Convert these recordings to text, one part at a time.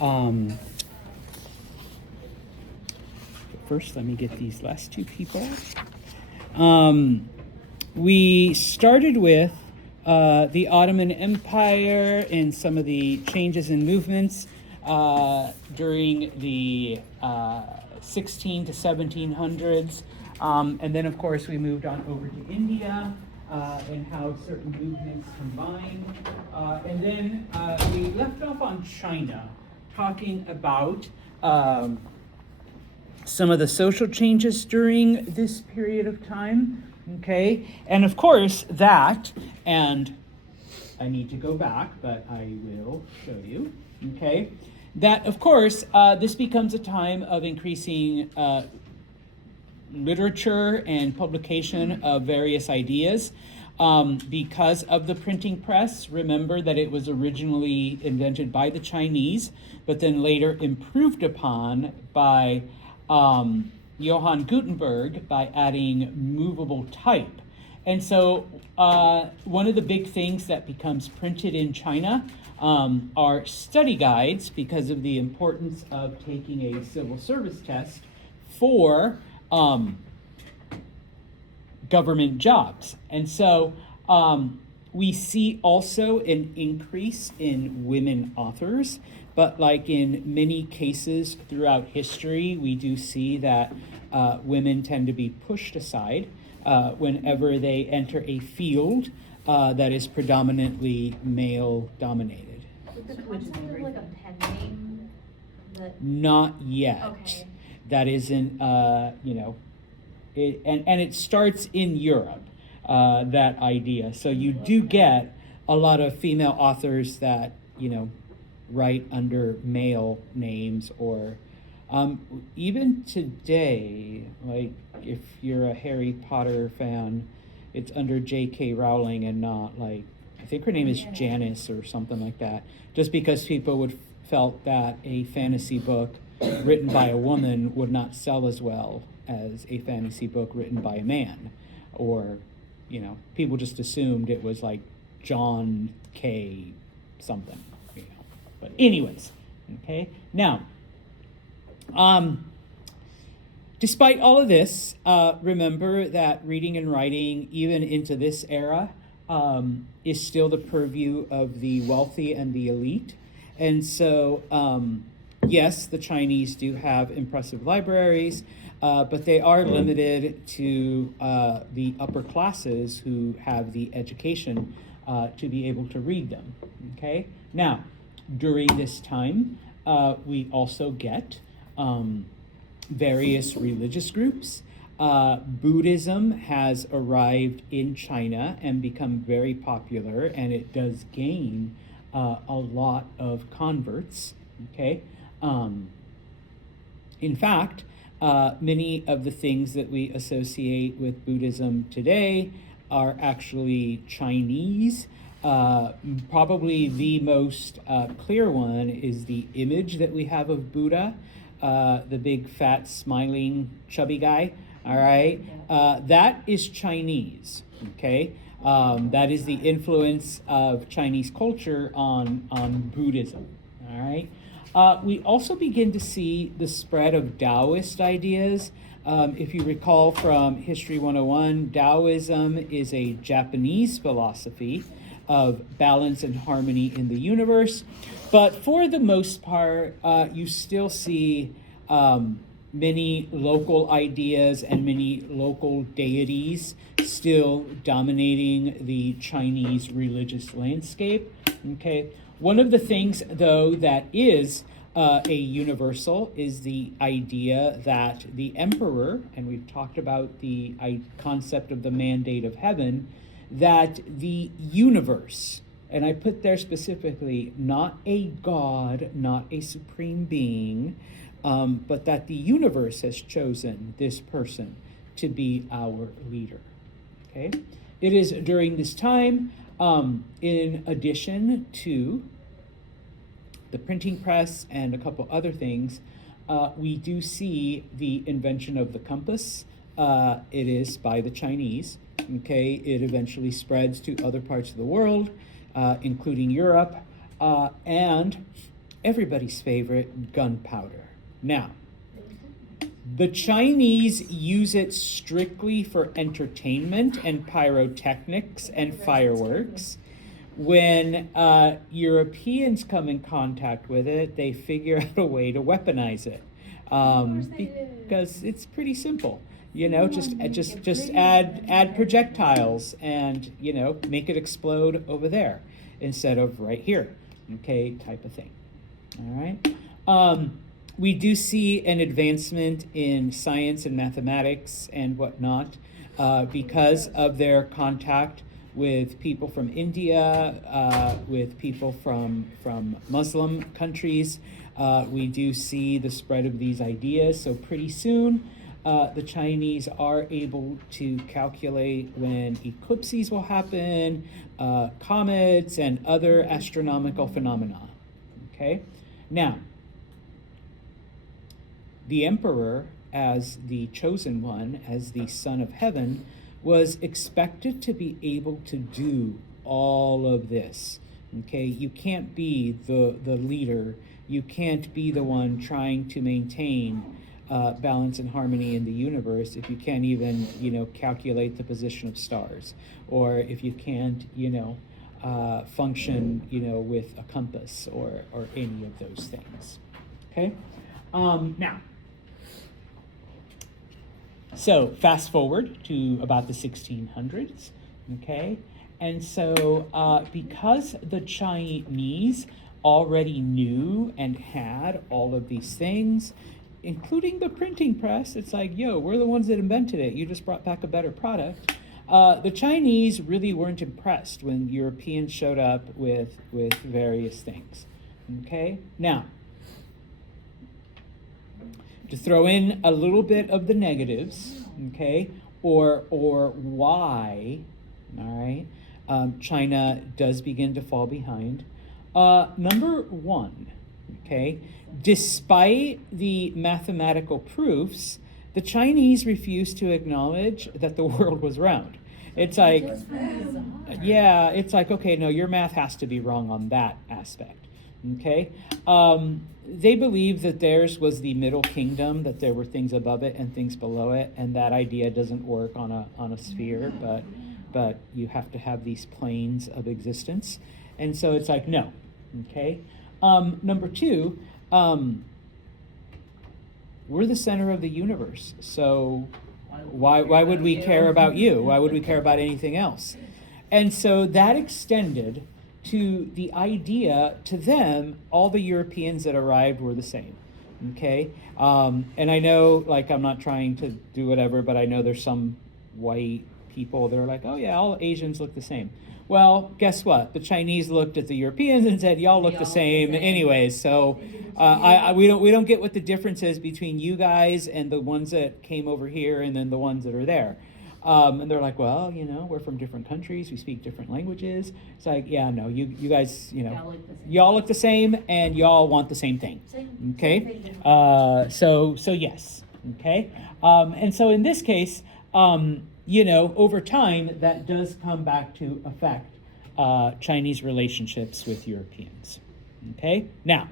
Um, First, let me get these last two people. We started with the Ottoman Empire and some of the changes and movements during the 16 to 1700s. And then, of course, we moved on over to India and how certain movements combined. And then we left off on China, talking about some of the social changes during this period of time, okay? And of course, that, and I need to go back, but I will show you, okay? That, of course, this becomes a time of increasing literature and publication of various ideas. Because of the printing press, remember that it was originally invented by the Chinese, but then later improved upon by Johann Gutenberg by adding movable type. And so one of the big things that becomes printed in China are study guides because of the importance of taking a civil service test for government jobs. And so we see also an increase in women authors, but like in many cases throughout history, we do see that women tend to be pushed aside whenever they enter a field that is predominantly male dominated. With the concept of like a pen name that... Not yet. Okay. That isn't, and it starts in Europe, that idea. So you do get a lot of female authors that, write under male names, or even today, like if you're a Harry Potter fan, it's under J.K. Rowling and not like, I think her name is Janice or something like that, just because people would felt that a fantasy book written by a woman would not sell as well as a fantasy book written by a man, or people just assumed it was like John K. something, But anyways, okay. Now, despite all of this, remember that reading and writing, even into this era, is still the purview of the wealthy and the elite. And so, yes, the Chinese do have impressive libraries, but they are limited to the upper classes who have the education to be able to read them, okay? Now, during this time, we also get various religious groups. Buddhism has arrived in China and become very popular, and it does gain a lot of converts, okay? In fact, many of the things that we associate with Buddhism today are actually Chinese. Probably the most clear one is the image that we have of Buddha, the big, fat, smiling, chubby guy, all right? That is Chinese, okay? That is the influence of Chinese culture on Buddhism, all right? We also begin to see the spread of Taoist ideas. If you recall from History 101, Taoism is a Japanese philosophy of balance and harmony in the universe. But for the most part, you still see many local ideas and many local deities still dominating the Chinese religious landscape. Okay. One of the things, though, that is a universal is the idea that the emperor, and we've talked about the concept of the mandate of heaven, that the universe, and I put there specifically not a god, not a supreme being, but that the universe has chosen this person to be our leader. Okay? It is during this time, in addition to the printing press and a couple other things, we do see the invention of the compass. It is by the Chinese. Okay, it eventually spreads to other parts of the world, including Europe, and everybody's favorite, gunpowder. Now, the Chinese use it strictly for entertainment and pyrotechnics and fireworks. When Europeans come in contact with it, they figure out a way to weaponize it, because it's pretty simple. You know, just add projectiles and, you know, make it explode over there instead of right here, okay, type of thing. All right. We do see an advancement in science and mathematics and whatnot because of their contact with people from India, with people from Muslim countries. We do see the spread of these ideas. So pretty soon, the Chinese are able to calculate when eclipses will happen, comets, and other astronomical phenomena. Okay? Now, the emperor, as the chosen one, as the son of heaven, was expected to be able to do all of this. Okay, you can't be the leader. You can't be the one trying to maintain balance and harmony in the universe if you can't even, you know, calculate the position of stars, or if you can't, you know, function, you know, with a compass or any of those things. Okay, now. So fast forward to about the 1600s, okay? And so because the Chinese already knew and had all of these things, including the printing press, it's like, yo, we're the ones that invented it. You just brought back a better product. The Chinese really weren't impressed when Europeans showed up with various things, okay? Now, to throw in a little bit of the negatives, okay, or why, all right, China does begin to fall behind. Number one, okay, despite the mathematical proofs, the Chinese refused to acknowledge that the world was round. It's like, yeah, it's like, okay, no, your math has to be wrong on that aspect, okay? They believe that theirs was the middle kingdom, that there were things above it and things below it, and that idea doesn't work on a sphere, but you have to have these planes of existence. And so it's like, no, okay? Number two, we're the center of the universe, so why would we care about you? Why would we care about anything else? And so that extended to the idea, to them, all the Europeans that arrived were the same, okay? And I know, like, I'm not trying to do whatever, but I know there's some white people that are like, oh yeah, all Asians look the same. Well, guess what? The Chinese looked at the Europeans and said, y'all look the same anyways. So we don't get what the difference is between you guys and the ones that came over here and then the ones that are there. And they're like, well, you know, we're from different countries, we speak different languages. It's like, yeah, no, you guys, you know, y'all look the same and y'all want the same thing. Okay? So yes. Okay? And so in this case, you know, over time, that does come back to affect Chinese relationships with Europeans. Okay? Now,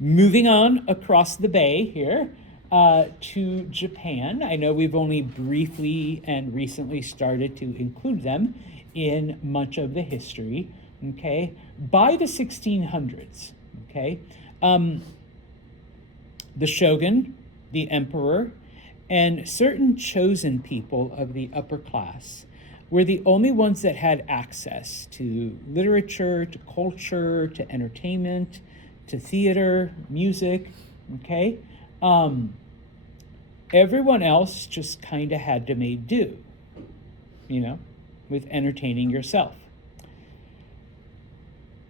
moving on across the bay here, to Japan. I know we've only briefly and recently started to include them in much of the history, okay? By the 1600s, okay, the shogun, the emperor, and certain chosen people of the upper class were the only ones that had access to literature, to culture, to entertainment, to theater, music, okay? Everyone else just kind of had to make do, you know, with entertaining yourself.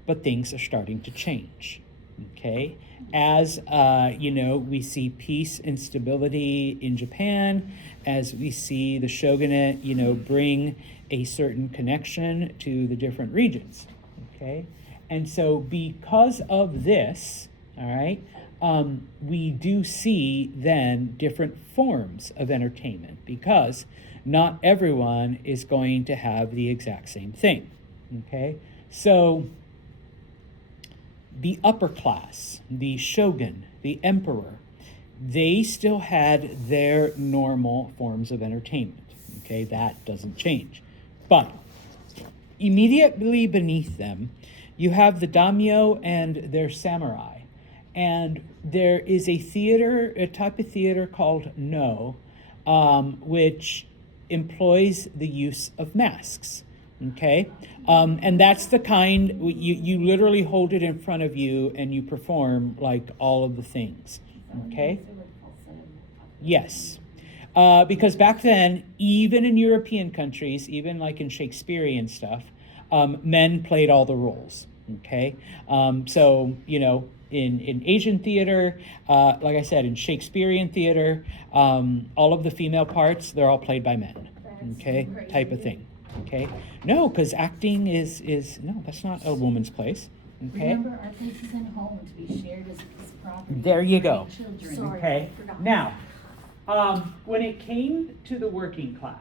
But things are starting to change, okay? As, you know, we see peace and stability in Japan, as we see the shogunate, you know, bring a certain connection to the different regions, okay? And so because of this, all right, we do see then different forms of entertainment because not everyone is going to have the exact same thing, okay? So the upper class, the shogun, the emperor, they still had their normal forms of entertainment. Okay, that doesn't change. But immediately beneath them, you have the daimyo and their samurai. And there is a theater, a type of theater called No, which employs the use of masks. Okay? And that's the kind, you literally hold it in front of you and you perform like all of the things. Okay? Yes. Because back then, even in European countries, even like in Shakespearean stuff, men played all the roles. Okay? So, you know, in Asian theater, like I said, in Shakespearean theater, all of the female parts, they're all played by men. Okay? Type of thing. Okay? No, because acting is, no, that's not a woman's place. Okay? Remember, our place is in home to be shared as a piece of property. There you go. Children. Sorry. Okay? I forgot. Now, when it came to the working class,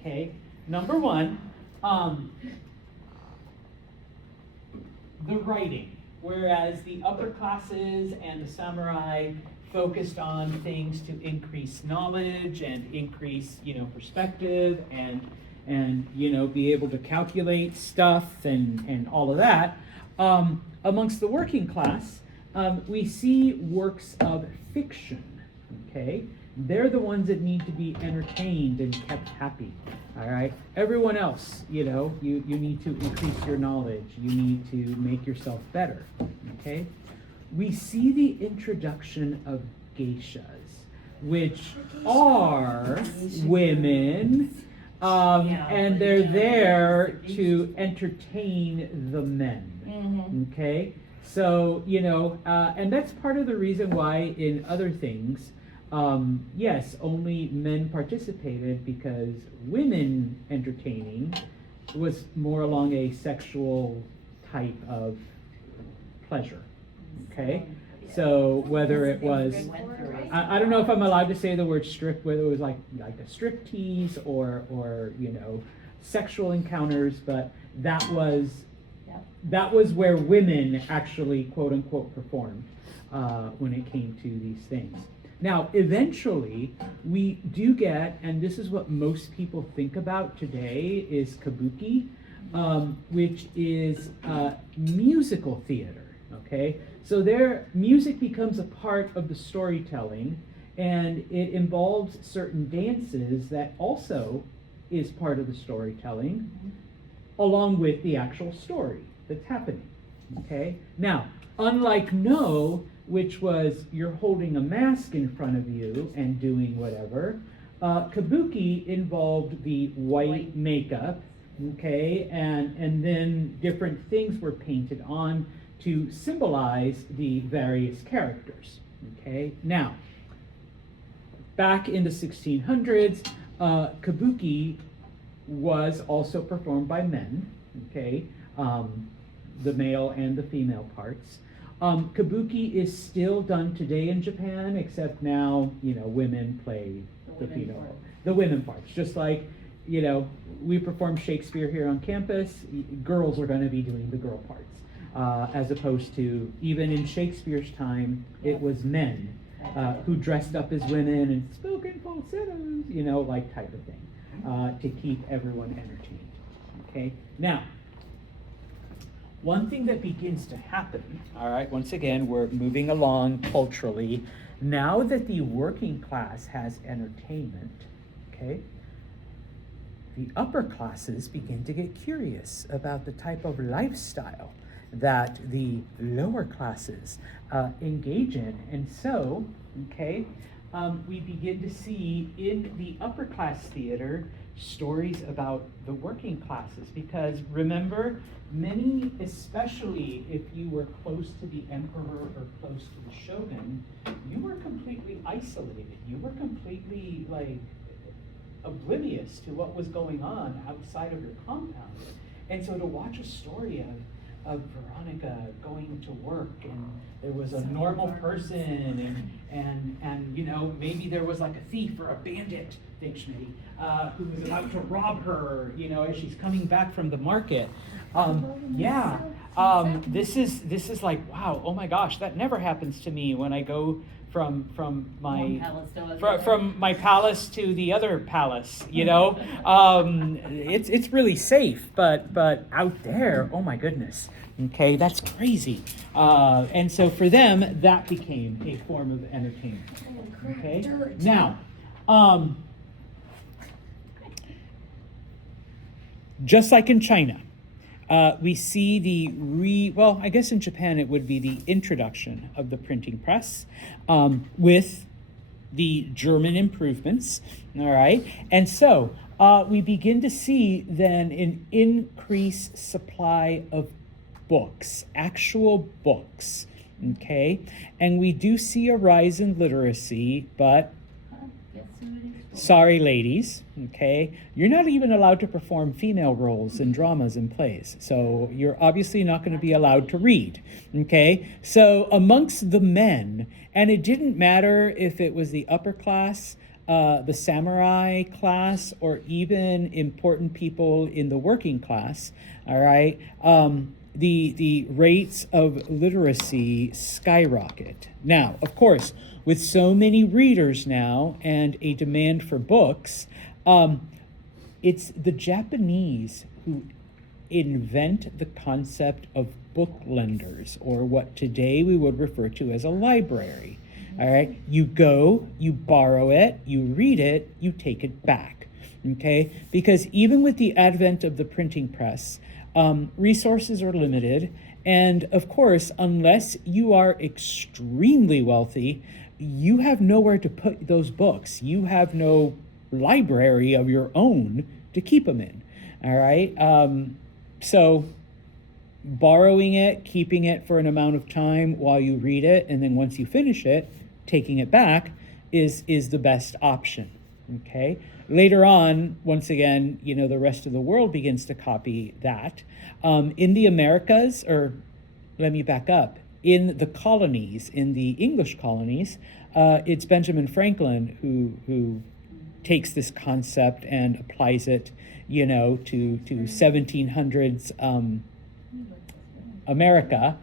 okay, number one, the writing, whereas the upper classes and the samurai focused on things to increase knowledge and increase, you know, perspective and you know, be able to calculate stuff and all of that. Amongst the working class, we see works of fiction, okay? They're the ones that need to be entertained and kept happy, all right? Everyone else, you know, you need to increase your knowledge. You need to make yourself better, okay? We see the introduction of geishas, which are women, and they're there to entertain the men, okay? So, you know, and that's part of the reason why in other things, yes, only men participated because women entertaining was more along a sexual type of pleasure, okay? So whether it was, I don't know if I'm allowed to say the word strip, whether it was like a strip tease or you know, sexual encounters, but that was where women actually quote unquote performed when it came to these things. Now, eventually, we do get, and this is what most people think about today, is kabuki, which is musical theater, okay? So their music becomes a part of the storytelling, and it involves certain dances that also is part of the storytelling, along with the actual story that's happening, okay? Now, unlike No, which was you're holding a mask in front of you and doing whatever, kabuki involved the white makeup, okay, and then different things were painted on to symbolize the various characters, okay? Now, back in the 1600s, kabuki was also performed by men, okay, the male and the female parts. Kabuki is still done today in Japan, except now, you know, women play the women parts. Just like, you know, we perform Shakespeare here on campus, girls are going to be doing the girl parts, as opposed to, even in Shakespeare's time, it was men who dressed up as women and spoke in falsettos, you know, like type of thing, to keep everyone entertained, okay? Now, one thing that begins to happen, all right, once again, we're moving along culturally. Now that the working class has entertainment, okay, the upper classes begin to get curious about the type of lifestyle that the lower classes engage in. And so, okay, we begin to see in the upper class theater stories about the working classes, because remember, many, especially if you were close to the emperor or close to the shogun, you were completely isolated. You were completely like oblivious to what was going on outside of your compound. And so to watch a story of Veronica going to work, and there was a normal person, and you know, maybe there was like a thief or a bandit, thanks Schmitty, who was about to rob her, you know, as she's coming back from the market. This is like, wow, oh my gosh, that never happens to me when I go from One my palace to another. from my palace to the other palace, you know. It's really safe, but out there, oh my goodness. Okay, that's crazy. And so for them, that became a form of entertainment. Okay, now, just like in China, we see well, I guess in Japan it would be the introduction of the printing press with the German improvements, all right? And so we begin to see then an increased supply of books, actual books, okay? And we do see a rise in literacy, but Guess who it is? sorry, ladies, okay? You're not even allowed to perform female roles in dramas and plays. So you're obviously not going to be allowed to read, okay? So amongst the men, and it didn't matter if it was the upper class, the samurai class, or even important people in the working class, all right? The rates of literacy skyrocket. Now, of course, with so many readers now and a demand for books, it's the Japanese who invent the concept of book lenders, or what today we would refer to as a library. All right, you go, you borrow it, you read it, you take it back. Okay, because even with the advent of the printing press, resources are limited, and of course, unless you are extremely wealthy, you have nowhere to put those books. You have no library of your own to keep them in. All right, so borrowing it, keeping it for an amount of time while you read it, and then once you finish it, taking it back is the best option. Okay. Later on, once again, you know, the rest of the world begins to copy that. In the Americas, or let me back up, in the colonies, in the English colonies, it's Benjamin Franklin who takes this concept and applies it, you know, to 1700s America.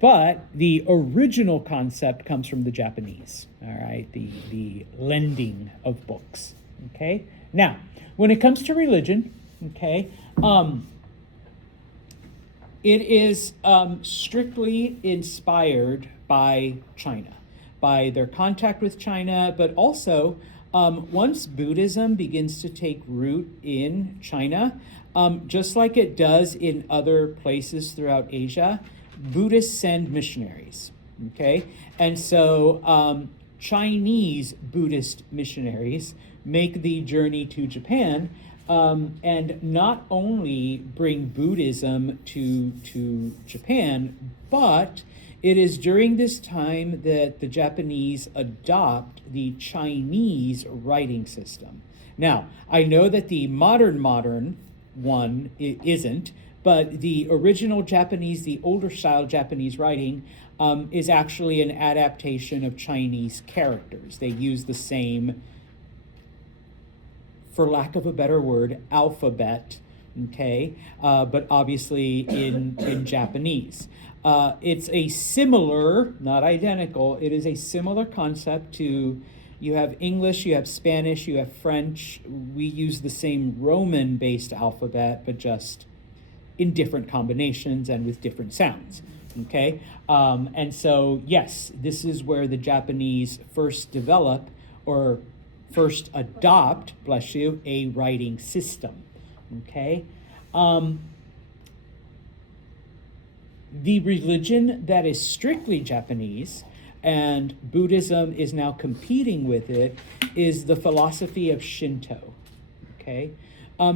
But the original concept comes from the Japanese, all right, the lending of books. Okay. Now, when it comes to religion, okay, it is strictly inspired by China, by their contact with China, but also once Buddhism begins to take root in China, just like it does in other places throughout Asia, Buddhists send missionaries. Okay, and so Chinese Buddhist missionaries make the journey to Japan, and not only bring Buddhism to Japan, but it is during this time that the Japanese adopt the Chinese writing system. Now, I know that the modern one isn't, but the original Japanese, the older style Japanese writing, is actually an adaptation of Chinese characters. They use the same, for lack of a better word, alphabet, okay, but obviously in Japanese. It's a similar, not identical, it is a similar concept to, you have English, you have Spanish, you have French. We use the same Roman-based alphabet, but just in different combinations and with different sounds, okay? And so, yes, this is where the Japanese first develop, or first adopt, bless you, a writing system, okay? The religion that is strictly Japanese, and Buddhism is now competing with it, is the philosophy of Shinto, okay?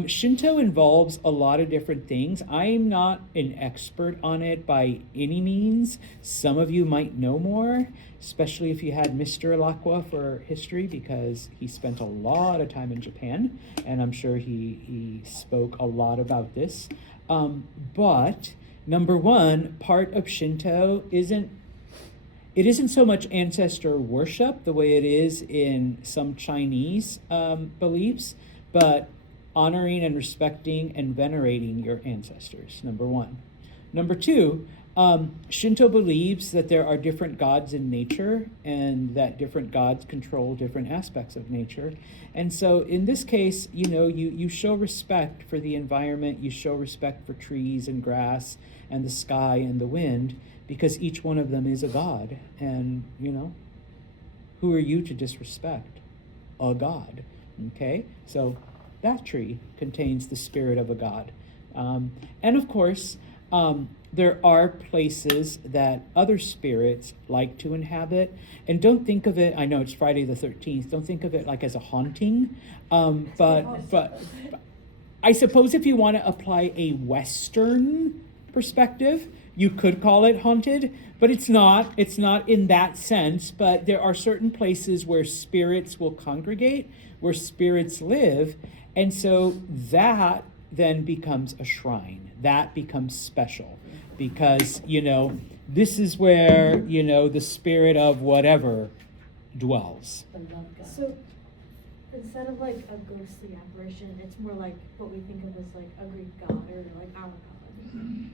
Shinto involves a lot of different things. I'm not an expert on it by any means. Some of you might know more, especially if you had Mr. Alakwa for history, because he spent a lot of time in Japan, and I'm sure he spoke a lot about this. But number one, part of Shinto isn't so much ancestor worship the way it is in some Chinese beliefs, but honoring and respecting and venerating your ancestors, number one. Number two, Shinto believes that there are different gods in nature and that different gods control different aspects of nature. And so in this case, you show respect for the environment, you show respect for trees and grass and the sky and the wind, because each one of them is a god. And, who are you to disrespect a god? Okay? So that tree contains the spirit of a god. And of course, there are places that other spirits like to inhabit. And don't think of it, I know it's Friday the 13th, don't think of it like as a haunting. But I suppose if you want to apply a Western perspective, you could call it haunted, but it's not. It's not in that sense, but there are certain places where spirits will congregate, where spirits live, and so that then becomes a shrine. That becomes special because, this is where, the spirit of whatever dwells. The love God. So instead of like a ghostly apparition, it's more like what we think of as like a Greek god or like our god.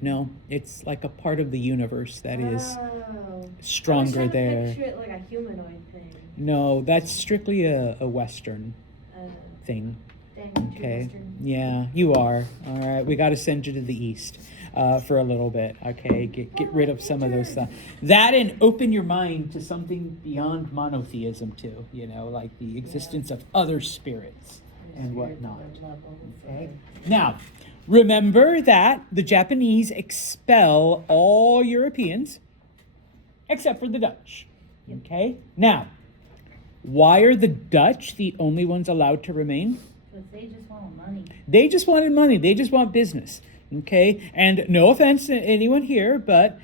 No, it's like a part of the universe that is Oh. stronger I was trying there. to picture it like a humanoid thing. No, that's strictly a Western Uh, thing. dang, too Okay. Western. Yeah, you are. All right, we got to send you to the East for a little bit. Okay, get rid of some of those stuff. That and open your mind to something beyond monotheism too. Like the existence of other spirits and whatnot. Okay. Now, remember that the Japanese expel all Europeans except for the Dutch. Okay? Now, why are the Dutch the only ones allowed to remain? Because they just want money. They just wanted money. They just want business. Okay? And no offense to anyone here, but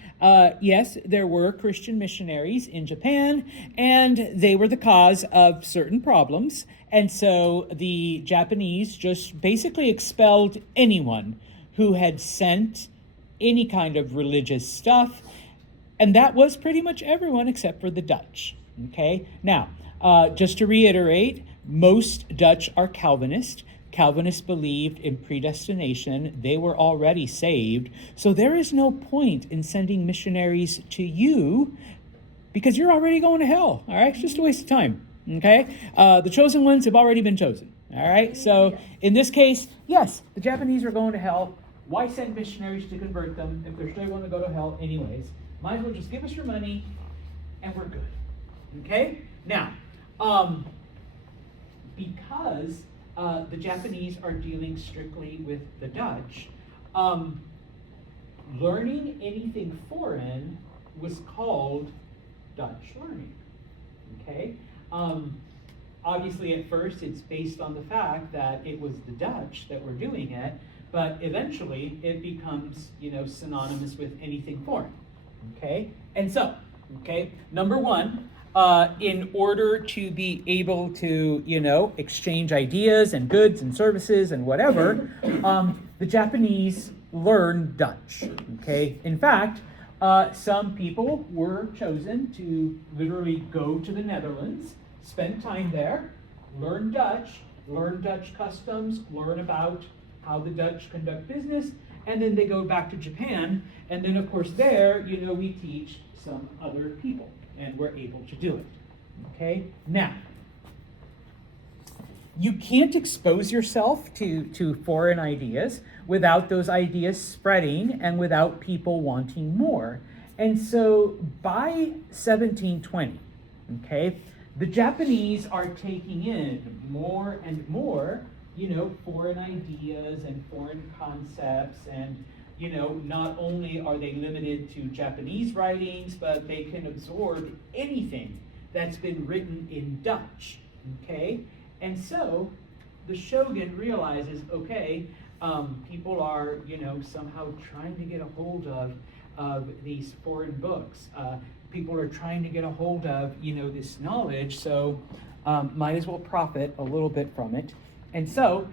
yes, there were Christian missionaries in Japan, and they were the cause of certain problems. And so the Japanese just basically expelled anyone who had sent any kind of religious stuff. And that was pretty much everyone except for the Dutch. Okay? Now, just to reiterate, most Dutch are Calvinist. Calvinists believed in predestination. They were already saved. So there is no point in sending missionaries to you because you're already going to hell. All right? It's just a waste of time. Okay? The chosen ones have already been chosen. All right? So in this case, yes, the Japanese are going to hell. Why send missionaries to convert them if they're still going to go to hell anyways? Might as well just give us your money and we're good. Okay? Now, because the Japanese are dealing strictly with the Dutch, learning anything foreign was called Dutch learning. Okay? Obviously, at first, it's based on the fact that it was the Dutch that were doing it, but eventually it becomes, synonymous with anything foreign. Okay? And so, number one, in order to be able to, exchange ideas and goods and services and whatever, the Japanese learned Dutch. Okay? In fact, some people were chosen to literally go to the Netherlands, spend time there, learn Dutch customs, learn about how the Dutch conduct business, and then they go back to Japan, and then of course there, we teach some other people, and we're able to do it. Okay? Now, you can't expose yourself to foreign ideas without those ideas spreading and without people wanting more. And so by 1720, the Japanese are taking in more and more, foreign ideas and foreign concepts. And, not only are they limited to Japanese writings, but they can absorb anything that's been written in Dutch. Okay? And so the shogun realizes, people are, somehow trying to get a hold of these foreign books. People are trying to get a hold of, this knowledge, so might as well profit a little bit from it. And so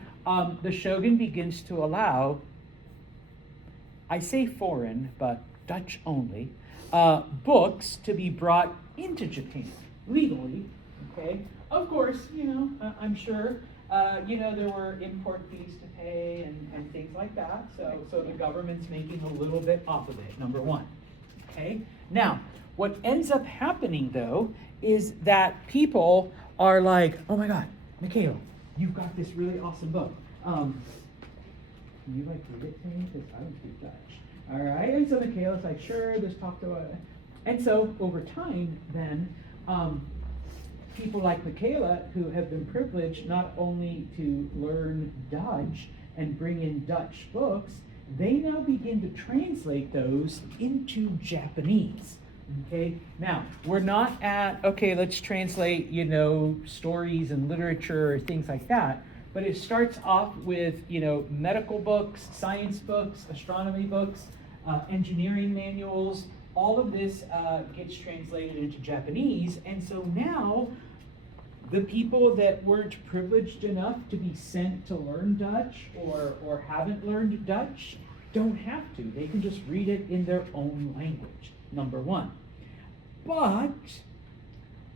the shogun begins to allow, I say foreign, but Dutch only, books to be brought into Japan legally. Okay? Of course, I'm sure there were import fees to pay and things like that. So the government's making a little bit off of it, number one. Okay? Now, what ends up happening though is that people are like, oh my God, Michaela, you've got this really awesome book. Can you like read it to me? Because I don't speak Dutch. All right, and so Michaela's like, sure, just talk to her. And so over time then, people like Michaela who have been privileged not only to learn Dutch and bring in Dutch books, they now begin to translate those into Japanese. Okay, now we're not at, okay, let's translate, stories and literature or things like that, but it starts off with, medical books, science books, astronomy books, engineering manuals. All of this gets translated into Japanese, and so now the people that weren't privileged enough to be sent to learn Dutch or haven't learned Dutch don't have to. They can just read it in their own language, number one. But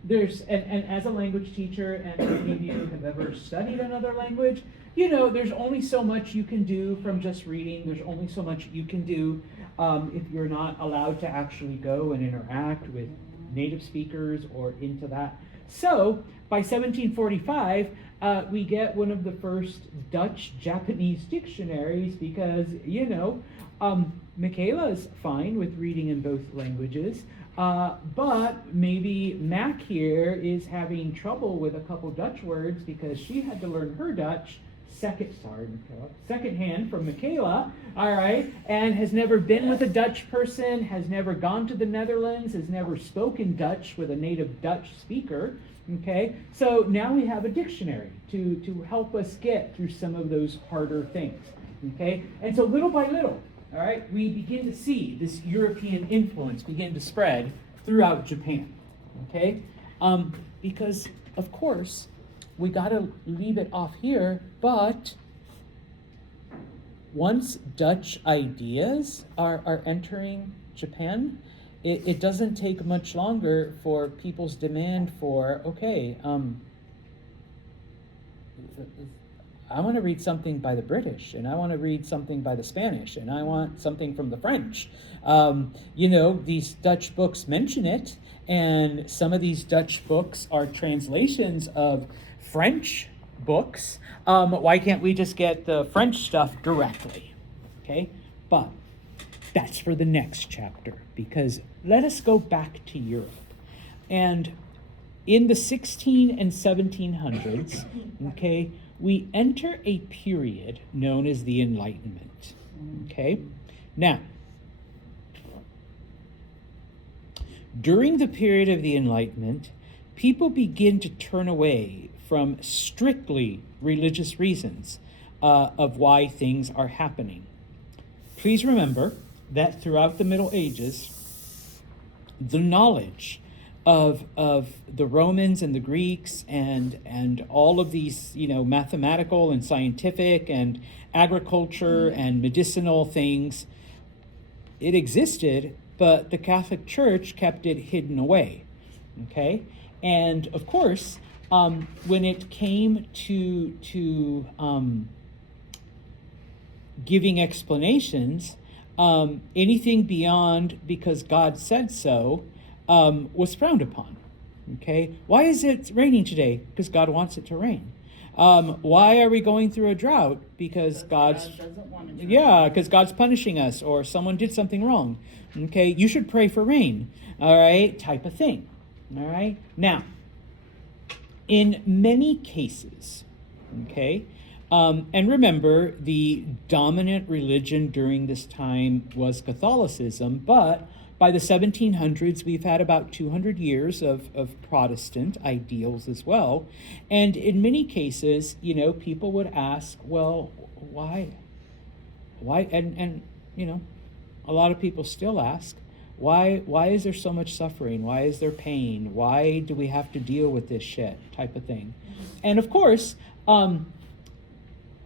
there's, and as a language teacher, and many of you have ever studied another language, there's only so much you can do from just reading. There's only so much you can do if you're not allowed to actually go and interact with native speakers or into that. So by 1745, we get one of the first Dutch-Japanese dictionaries because, Michaela's fine with reading in both languages, but maybe Mac here is having trouble with a couple Dutch words because she had to learn her Dutch secondhand from Michaela, all right, and has never been with a Dutch person, has never gone to the Netherlands, has never spoken Dutch with a native Dutch speaker, okay? So now we have a dictionary to help us get through some of those harder things, okay? And so little by little, all right, we begin to see this European influence begin to spread throughout Japan, okay? Because, of course, we got to leave it off here, but once Dutch ideas are entering Japan, it doesn't take much longer for people's demand for, okay, I want to read something by the British, and I want to read something by the Spanish, and I want something from the French. These Dutch books mention it, and some of these Dutch books are translations of French books. Why can't we just get the French stuff directly? Okay, but that's for the next chapter, because let us go back to Europe. And in the 16 and 1700s, okay, we enter a period known as the Enlightenment. Okay, now, during the period of the Enlightenment, people begin to turn away from strictly religious reasons of why things are happening. Please remember that throughout the Middle Ages, the knowledge of the Romans and the Greeks and all of these, mathematical and scientific and agriculture and medicinal things, it existed, but the Catholic Church kept it hidden away, okay? And of course, when it came to giving explanations, anything beyond because God said so was frowned upon. Okay, why is it raining today? Because God wants it to rain. Why are we going through a drought? Because God doesn't want it to yeah, because God's punishing us, or someone did something wrong. Okay, you should pray for rain. All right, type of thing. All right, now, in many cases, okay, and remember, the dominant religion during this time was Catholicism, but by the 1700s, we've had about 200 years of Protestant ideals as well. And in many cases, people would ask, well, why? And a lot of people still ask, why is there so much suffering? Why is there pain? Why do we have to deal with this shit type of thing? And of course,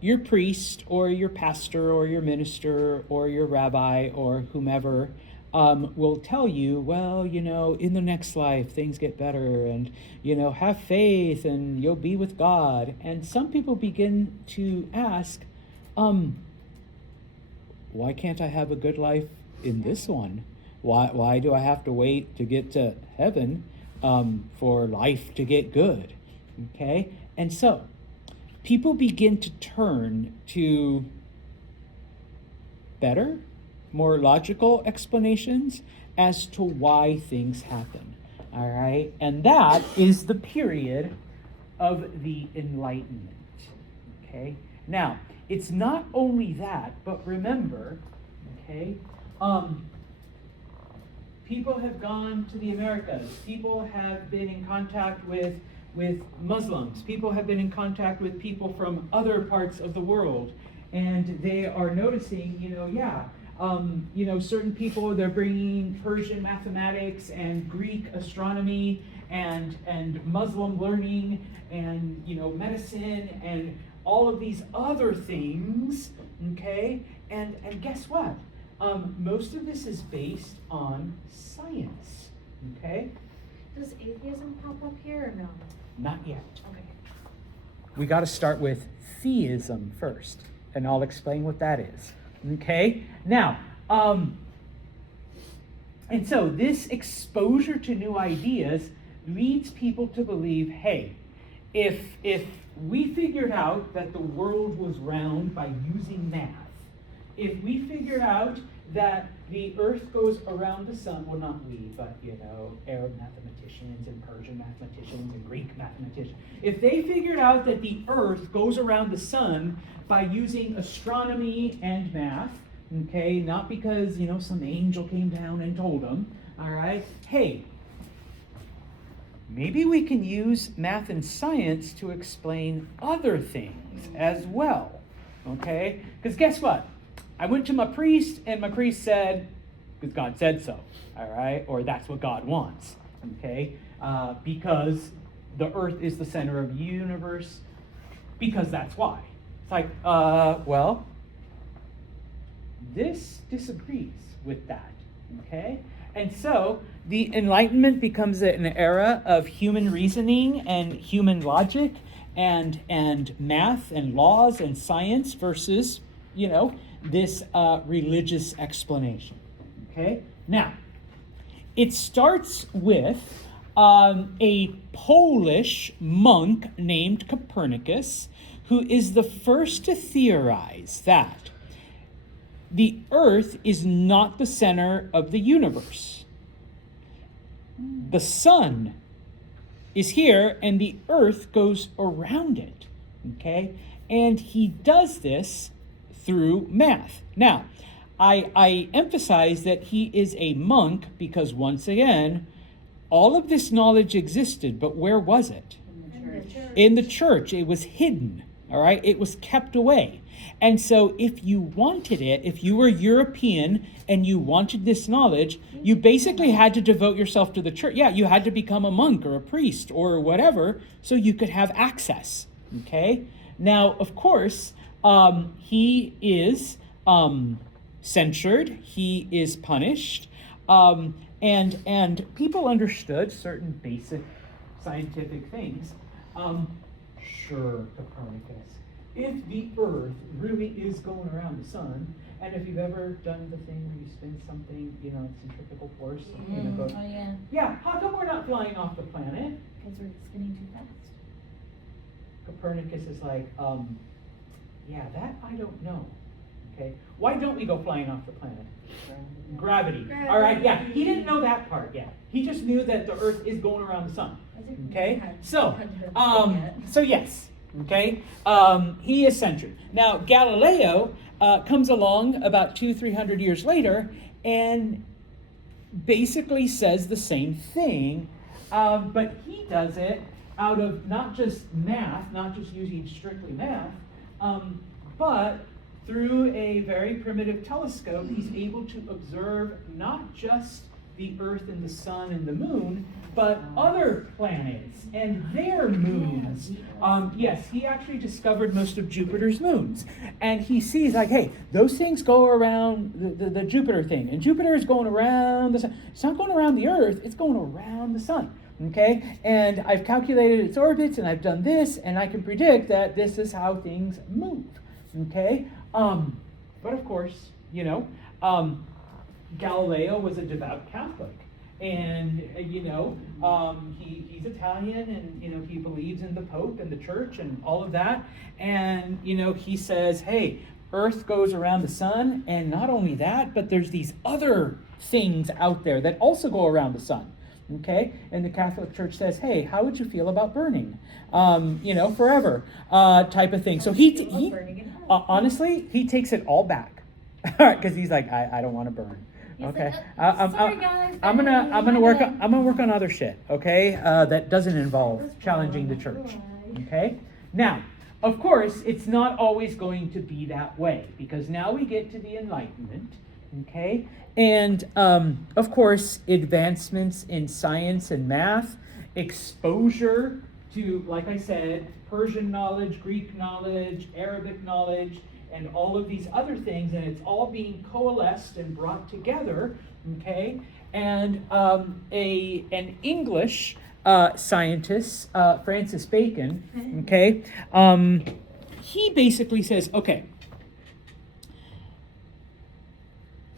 your priest or your pastor or your minister or your rabbi or whomever will tell you, well, in the next life, things get better, and, have faith, and you'll be with God. And some people begin to ask, why can't I have a good life in this one? Why do I have to wait to get to heaven for life to get good? Okay? And so, people begin to turn to better, more logical explanations as to why things happen. All right? And that is the period of the Enlightenment. Okay? Now, it's not only that, but remember, okay, people have gone to the Americas. People have been in contact with Muslims. People have been in contact with people from other parts of the world. And they are noticing, certain people, they're bringing Persian mathematics and Greek astronomy and Muslim learning and, medicine and all of these other things, okay? And guess what? Most of this is based on science, okay? Does atheism pop up here or no? Not yet. Okay. We got to start with theism first, and I'll explain what that is, okay? Now, and so this exposure to new ideas leads people to believe, hey, if we figured out that the world was round by using math, if we figured out that the earth goes around the sun, well, not we, but, Arab mathematicians and Persian mathematicians and Greek mathematicians, if they figured out that the earth goes around the sun by using astronomy and math, okay, not because, some angel came down and told them, all right, hey, maybe we can use math and science to explain other things as well, okay? Because guess what? I went to my priest, and my priest said, because God said so, all right? Or that's what God wants, okay? Because the earth is the center of the universe, because that's why. It's like, well, this disagrees with that, okay? And so the Enlightenment becomes an era of human reasoning and human logic and math and laws and science versus, this religious explanation. Okay? Now, it starts with a Polish monk named Copernicus, who is the first to theorize that the earth is not the center of the universe. The sun is here and the earth goes around it. Okay? And he does this through math. Now, I emphasize that he is a monk because, once again, all of this knowledge existed, but where was it? In the church. It was hidden, all right? It was kept away. And so if you wanted it, if you were European and you wanted this knowledge, you basically had to devote yourself to the church. Yeah, you had to become a monk or a priest or whatever so you could have access, okay? Now, of course, he is censured, he is punished, and people understood certain basic scientific things. Sure, Copernicus, if the earth really is going around the sun, and if you've ever done the thing where you spin something, centrifugal force, Oh, yeah. yeah, how come we're not flying off the planet? Because we're spinning too fast. Copernicus is like, yeah, that I don't know. Okay, why don't we go flying off the planet? Gravity. All right, yeah, he didn't know that part yet. He just knew that the earth is going around the sun. Okay, so yes, okay, he is censored. Now, Galileo comes along about 200-300 years later and basically says the same thing, but he does it out of not just math, not just using strictly math, but through a very primitive telescope, he's able to observe not just the Earth and the Sun and the Moon, but other planets and their moons. Yes, he actually discovered most of Jupiter's moons. And he sees like, hey, those things go around the Jupiter thing. And Jupiter is going around the sun. It's not going around the Earth, it's going around the sun. Okay? And I've calculated its orbits and I've done this, and I can predict that this is how things move. Okay? But of course, Galileo was a devout Catholic. And, he's Italian, and, he believes in the Pope and the Church and all of that. And, he says, hey, Earth goes around the sun. And not only that, but there's these other things out there that also go around the sun. Okay? And the Catholic Church says, hey, how would you feel about burning? Forever type of thing. So he honestly, he takes it all back. Because he's like, I don't want to burn. Okay, Sorry, guys. I'm gonna work on other shit. Okay, that doesn't involve challenging the church. Okay, now, of course, it's not always going to be that way, because now we get to the Enlightenment. Okay, and of course, advancements in science and math, exposure to, like I said, Persian knowledge, Greek knowledge, Arabic knowledge, and all of these other things, and it's all being coalesced and brought together, okay? And an English scientist, Francis Bacon, okay, he basically says, okay,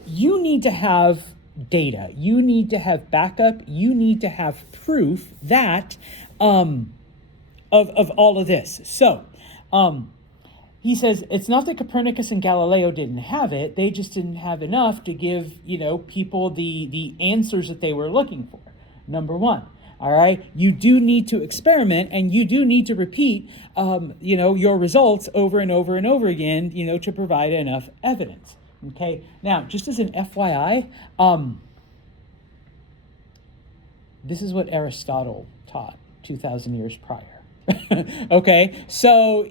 you need to have data, you need to have backup, you need to have proof that of all of this. So, he says it's not that Copernicus and Galileo didn't have it, they just didn't have enough to give, people the answers that they were looking for. Number one, all right, you do need to experiment, and you do need to repeat, your results over and over and over again, to provide enough evidence. Okay, now, just as an FYI, this is what Aristotle taught 2,000 years prior. Okay, so,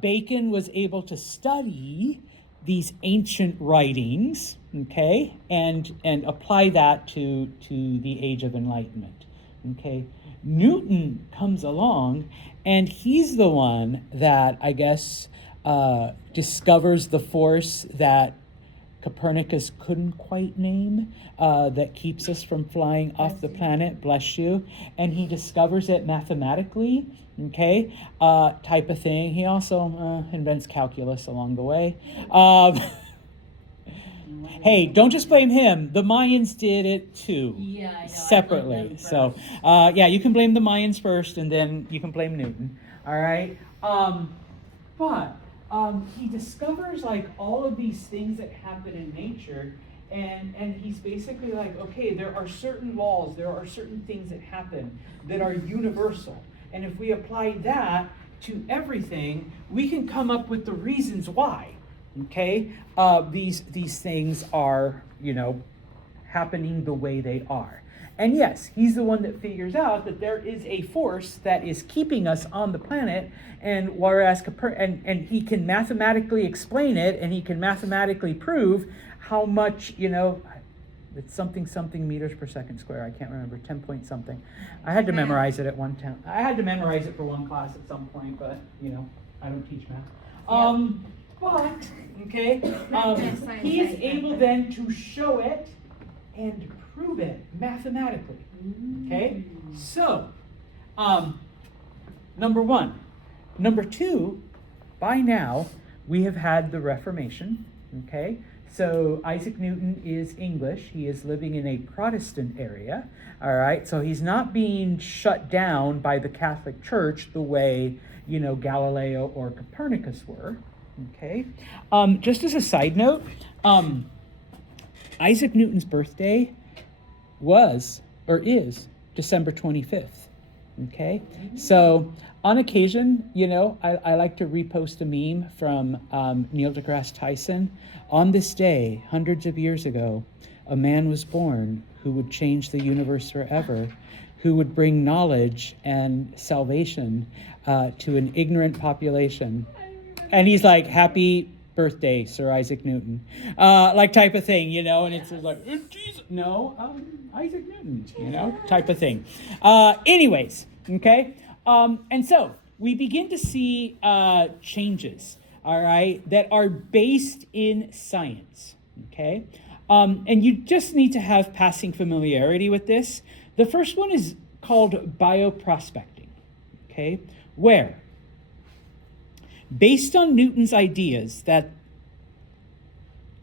Bacon was able to study these ancient writings, okay, and apply that to the Age of Enlightenment. Okay, Newton comes along, and he's the one that, I guess, discovers the force that Copernicus couldn't quite name, that keeps us from flying off the planet, bless you. And he discovers it mathematically, okay, type of thing. He also invents calculus along the way. Hey, don't just blame him. The Mayans did it too. Yeah, I know. Separately. So, you can blame the Mayans first, and then you can blame Newton. All right? But he discovers like all of these things that happen in nature, and he's basically like, okay, there are certain laws, there are certain things that happen that are universal, and if we apply that to everything, we can come up with the reasons why. Okay, these things are happening the way they are. And yes, he's the one that figures out that there is a force that is keeping us on the planet, and whereas and he can mathematically explain it, and he can mathematically prove how much, it's something meters per second square. I can't remember, 10 point something. I had to memorize it at one time. I had to memorize it for one class at some point, but I don't teach math. But okay, he is able then to show it and prove it mathematically. Okay, so number one. Number two, by now we have had the Reformation. Okay, so Isaac Newton is English. He is living in a Protestant area. All right, so he's not being shut down by the Catholic Church the way Galileo or Copernicus were. Okay, just as a side note, Isaac Newton's birthday was or is December 25th. Okay, so on occasion, I like to repost a meme from Neil deGrasse Tyson. On this day, hundreds of years ago, a man was born who would change the universe forever, who would bring knowledge and salvation to an ignorant population. And he's like, happy birthday, Sir Isaac Newton, like type of thing, you know, and it's like, Jesus, no, Isaac Newton, you know, type of thing. Anyways, okay, and so we begin to see changes, all right, that are based in science, okay, and you just need to have passing familiarity with this. The first one is called bioprospecting, okay, where based on Newton's ideas that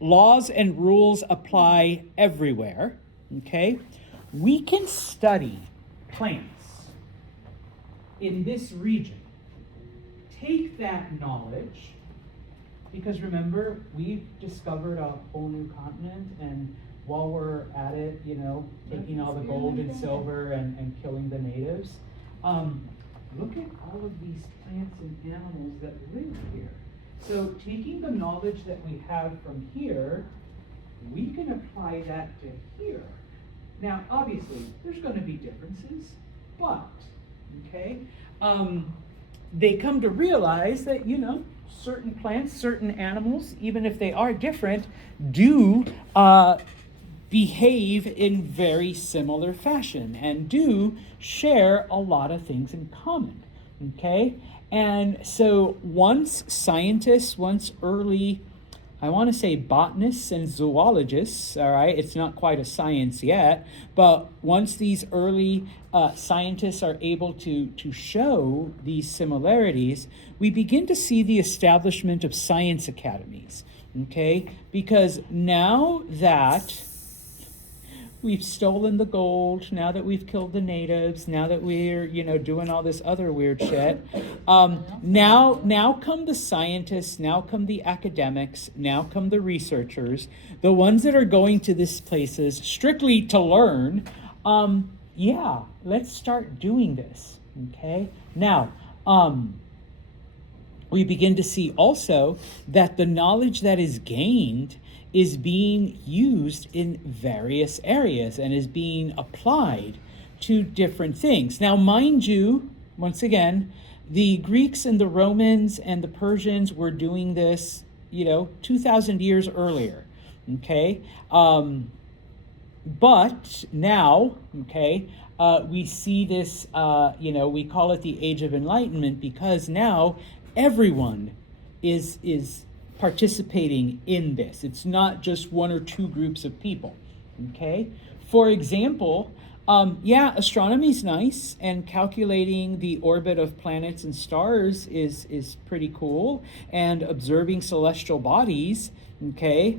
laws and rules apply everywhere, okay, we can study plants in this region. Take that knowledge, because remember, we've discovered a whole new continent, and while we're at it, you know, taking all the gold and silver and killing the natives, look at all of these plants and animals that live here. So taking the knowledge that we have from here, we can apply that to here. Now, obviously, there's going to be differences, but, okay, they come to realize that, you know, certain plants, certain animals, even if they are different, do behave in very similar fashion and do share a lot of things in common, okay? And so once early, I want to say botanists and zoologists, all right, it's not quite a science yet, but once these early scientists are able to show these similarities, we begin to see the establishment of science academies, okay? Because now that we've stolen the gold, now that we've killed the natives, now that we're, you know, doing all this other weird shit, now come the scientists, now come the academics, now come the researchers, the ones that are going to these places strictly to learn. Yeah, let's start doing this, okay? Now, we begin to see also that the knowledge that is gained is being used in various areas and is being applied to different things. Now, mind you, once again, the Greeks and the Romans and the Persians were doing this, you know, 2,000 years earlier, okay? But now, okay, we see this, you know, we call it the Age of Enlightenment because now everyone is participating in this. It's not just one or two groups of people, okay? For example, yeah, astronomy's nice, and calculating the orbit of planets and stars is pretty cool, and observing celestial bodies, okay,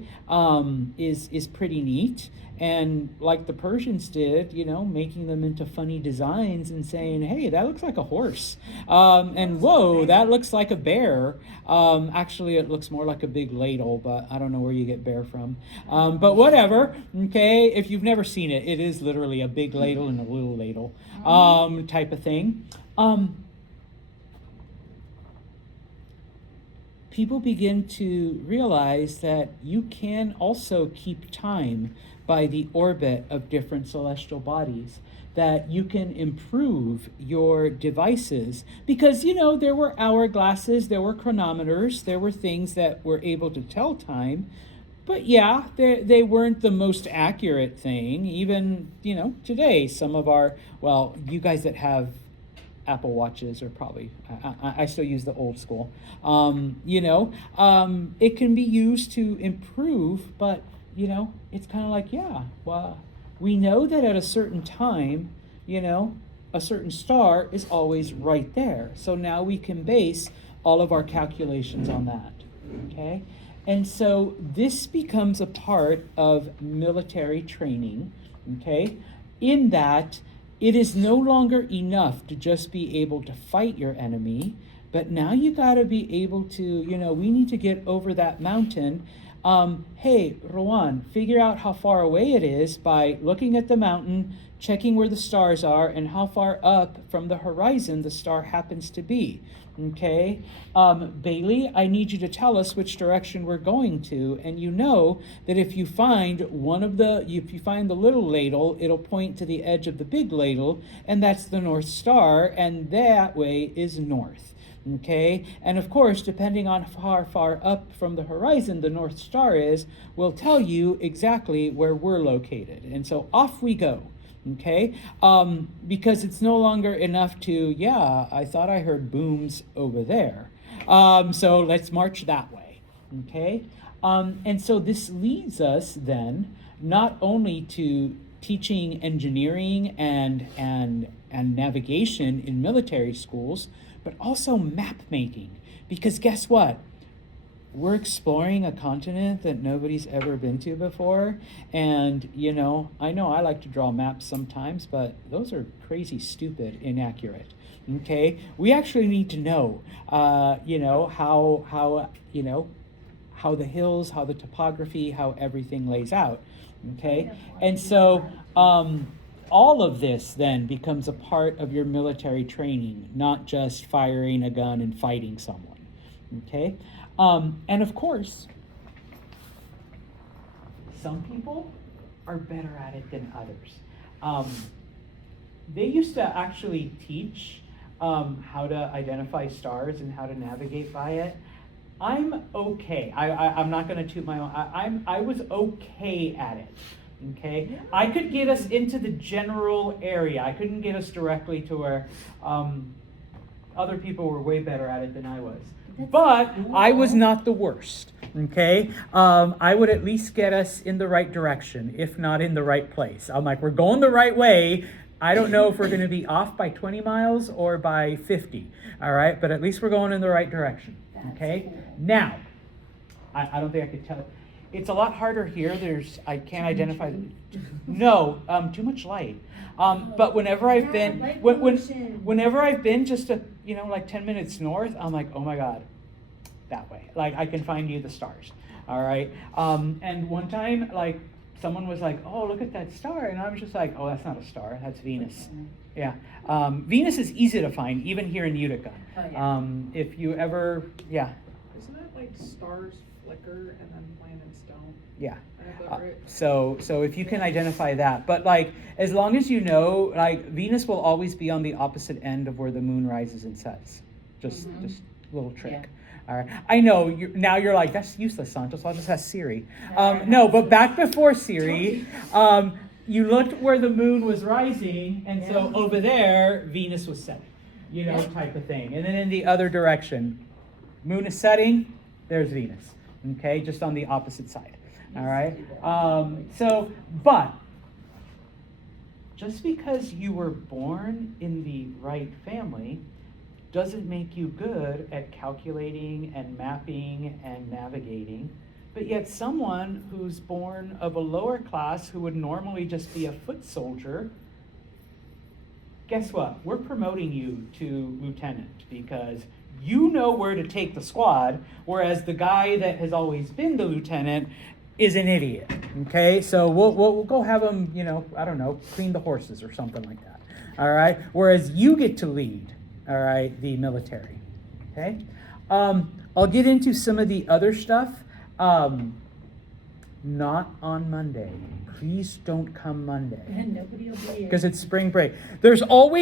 is pretty neat. And like the Persians did, you know, making them into funny designs and saying, hey, that looks like a horse. And whoa, that looks like a bear. Actually, it looks more like a big ladle, but I don't know where you get bear from. But whatever, okay, if you've never seen it, it is literally a big ladle and a little ladle type of thing. People begin to realize that you can also keep time by the orbit of different celestial bodies, that you can improve your devices because, you know, there were hourglasses, there were chronometers, there were things that were able to tell time, but yeah, they weren't the most accurate thing. Even, you know, today, some of our, well, you guys that have Apple Watches are probably, I still use the old school, you know, it can be used to improve, but you know, it's kind of like, yeah, well, we know that at a certain time, you know, a certain star is always right there. So now we can base all of our calculations on that, okay? And so this becomes a part of military training, okay? In that it is no longer enough to just be able to fight your enemy, but now you got to be able to, you know, we need to get over that mountain. Hey, Rowan, figure out how far away it is by looking at the mountain, checking where the stars are, and how far up from the horizon the star happens to be. Okay? Bailey, I need you to tell us which direction we're going to. And you know that if you find if you find the little ladle, it'll point to the edge of the big ladle, and that's the North Star, and that way is north. Okay, and of course, depending on how far up from the horizon the North Star is, will tell you exactly where we're located. And so off we go. Okay, because it's no longer enough to, yeah, I thought I heard booms over there. So let's march that way. Okay, and so this leads us then not only to teaching engineering and navigation in military schools, but also map making. Because guess what? We're exploring a continent that nobody's ever been to before. And, I know I like to draw maps sometimes, but those are crazy, stupid, inaccurate. Okay? We actually need to know, how the hills, how the topography, how everything lays out. Okay? And so, all of this then becomes a part of your military training, not just firing a gun and fighting someone. Okay? And of course, some people are better at it than others. They used to actually teach how to identify stars and how to navigate by it. I'm okay. I'm not going to toot my own. I was okay at it. Okay, I could get us into the general area. I couldn't get us directly to where other people were way better at it than I was. But I was not the worst. Okay, I would at least get us in the right direction, if not in the right place. I'm like, we're going the right way. I don't know if we're going to be off by 20 miles or by 50. All right, but at least we're going in the right direction. Okay, now I don't think I could tell. It's a lot harder here. I can't identify. No, too much light. But whenever I've been, whenever I've been just like 10 minutes north, I'm like, oh my God, that way. Like I can find you the stars. All right. And one time, like someone was like, oh, look at that star, and I was just like, oh, that's not a star. That's Venus. Yeah. Venus is easy to find, even here in Utica. Oh, yeah. If you ever, yeah. Isn't it like stars flicker and then planets don't? Yeah. I have that right? So if you can identify that, but like as long as you know, like Venus will always be on the opposite end of where the moon rises and sets. Just a little trick. Yeah. All right. I know you're like, that's useless, Santos. I'll just ask Siri. No, but back before Siri, you looked where the moon was rising, and so over there Venus was setting. Type of thing. And then in the other direction, moon is setting, there's Venus. Okay, just on the opposite side. All right. But just because you were born in the right family doesn't make you good at calculating and mapping and navigating. But yet someone who's born of a lower class who would normally just be a foot soldier, guess what? We're promoting you to lieutenant because you know where to take the squad, whereas the guy that has always been the lieutenant is an idiot. Okay, so we'll go have him, I don't know, clean the horses or something like that. All right, whereas you get to lead, all right, the military. Okay, I'll get into some of the other stuff. Not on Monday. Please don't come Monday And nobody will be here. because it's spring break. There's always